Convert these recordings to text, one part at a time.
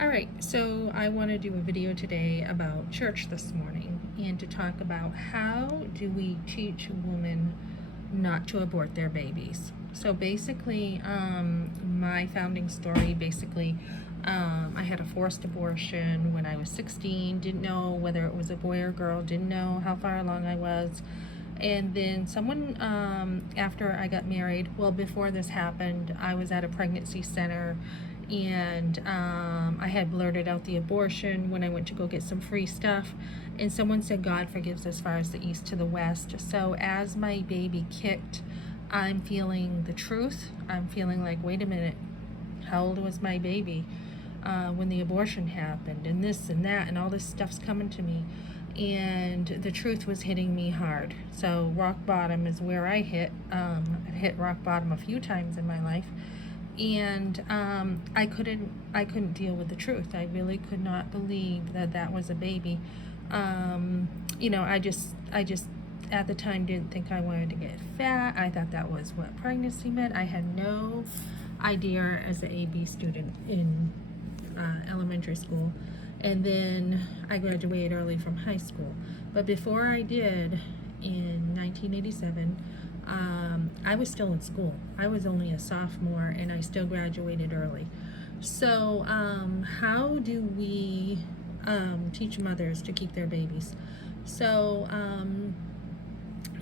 Alright, so I want to do a video today about church this morning and to talk about how do we teach women not to abort their babies. So basically, my founding story, I had a forced abortion when I was 16, didn't know whether it was a boy or girl, didn't know how far along I was. And then someone, after I got married, well, before this happened, I was at a pregnancy center and I had blurted out the abortion when I went to go get some free stuff. And someone said, God forgives as far as the east to the west. So as my baby kicked, I'm feeling the truth. I'm feeling like, wait a minute, how old was my baby when the abortion happened? And this and that, and all this stuff's coming to me. And the truth was hitting me hard. So rock bottom is where I hit. I've hit rock bottom a few times in my life, and I couldn't deal with the truth. I really could not believe that that was a baby. I just at the time didn't think I wanted to get fat. I thought that was what pregnancy meant. I had no idea as an AB student in elementary school, and then I graduated early from high school. But before I did, in 1987, I was still in school. I was only a sophomore and I still graduated early. So how do we teach mothers to keep their babies? So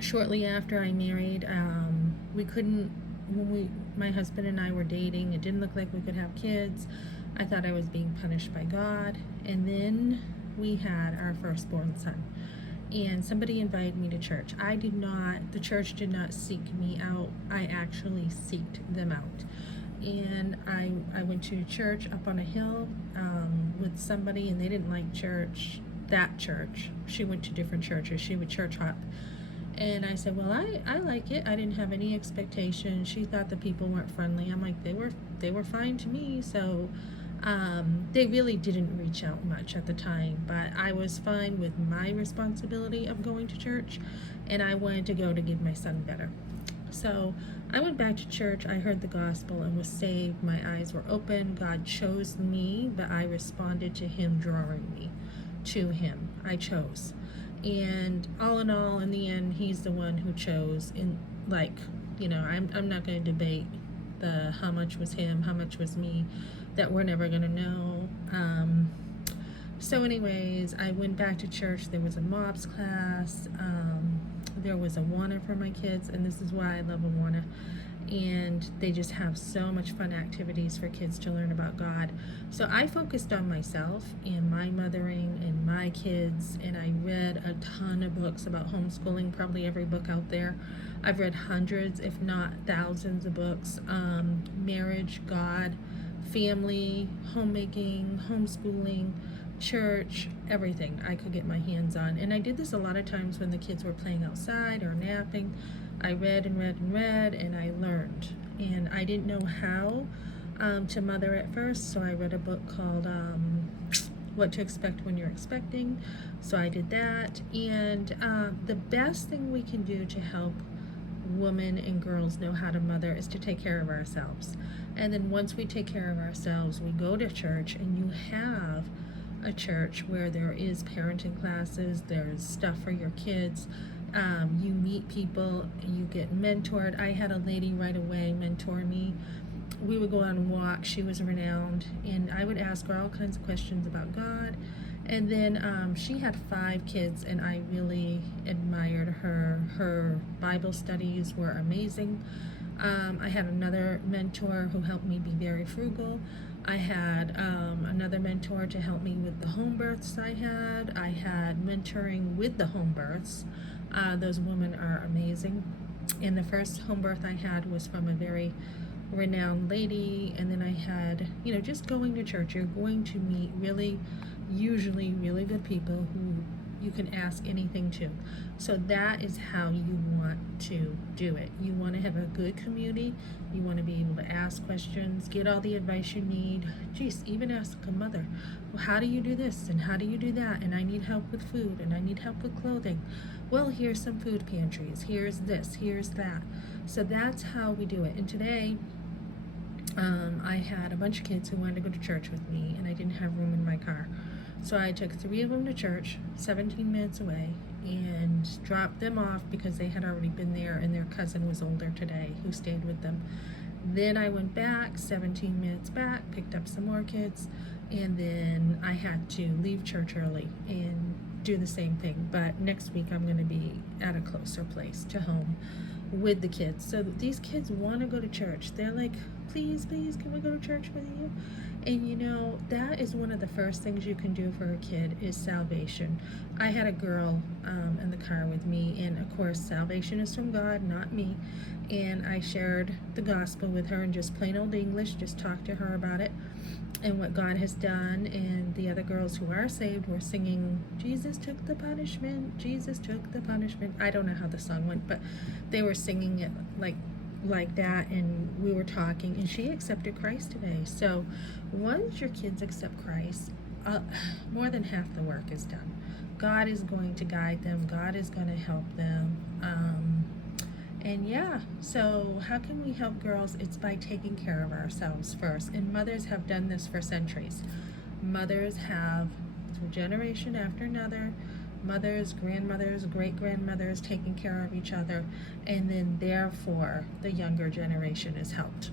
shortly after I married, we couldn't, my husband and I were dating, it didn't look like we could have kids. I thought I was being punished by God. And then we had our firstborn son. And somebody invited me to church. The church did not seek me out. I actually seeked them out. And I went to church up on a hill with somebody, and they didn't like that church. She went to different churches. She would church hop. And I said, well, I like it. I didn't have any expectations. She thought the people weren't friendly. I'm like, they were fine to me. So they really didn't reach out much at the time, but I was fine with my responsibility of going to church, and I wanted to go to give my son better. So I went back to church. I heard the gospel and was saved. My eyes were open. God chose me, but I responded to him drawing me to him. I chose. And all in all, in the end, he's the one who chose. And I'm not going to debate the how much was him, how much was me. That we're never going to know. So anyways, I went back to church. There was a mobs class. There was Awana for my kids, and this is why I love Awana. And they just have so much fun activities for kids to learn about God. So I focused on myself and my mothering and my kids, and I read a ton of books about homeschooling, probably every book out there. I've read hundreds, if not thousands of books. Marriage, God, family, homemaking, homeschooling, church, everything I could get my hands on. And I did this a lot of times when the kids were playing outside or napping. I read and read and read, and I learned. And I didn't know how to mother at first, so I read a book called What to Expect When You're Expecting. So I did that. And the best thing we can do to help women and girls know how to mother is to take care of ourselves. And then once we take care of ourselves, we go to church, and you have a church where there is parenting classes, there's stuff for your kids. You meet people, you get mentored. I had a lady right away mentor me. We would go on walks. She was renowned, and I would ask her all kinds of questions about God. And then she had 5 kids, and I really admired her. Her Bible studies were amazing. I had another mentor who helped me be very frugal. I had another mentor to help me with the home births I had. I had mentoring with the home births. Those women are amazing. And the first home birth I had was from a very renowned lady. And then I had, just going to church, you're going to meet usually really good people who you can ask anything to. So that is how you want to do it. You want to have a good community. You want to be able to ask questions, get all the advice you need. Geez, even ask a mother, well, how do you do this and how do you do that? And I need help with food and I need help with clothing. Well, here's some food pantries. Here's this, here's that. So that's how we do it. And today, I had a bunch of kids who wanted to go to church with me, and I didn't have room in my car. So I took 3 of them to church, 17 minutes away, and dropped them off because they had already been there, and their cousin was older today who stayed with them. Then I went back, 17 minutes back, picked up some more kids, and then I had to leave church early and do the same thing. But next week I'm going to be at a closer place to home with the kids. So these kids want to go to church. They're like, please, please, can we go to church with you? And you know, that is one of the first things you can do for a kid is salvation. I had a girl in the car with me, and of course, salvation is from God, not me. And I shared the gospel with her in just plain old English, just talked to her about it and what God has done. And the other girls who are saved were singing, Jesus took the punishment, Jesus took the punishment. I don't know how the song went, but they were singing it like that, and we were talking, and she accepted Christ today. So once your kids accept Christ, more than half the work is done. God is going to guide them, God is going to help them. And yeah, so how can we help girls? It's by taking care of ourselves first. And mothers have done this for centuries. Mothers have, through generation after another, mothers, grandmothers, great-grandmothers taking care of each other, and then therefore the younger generation is helped.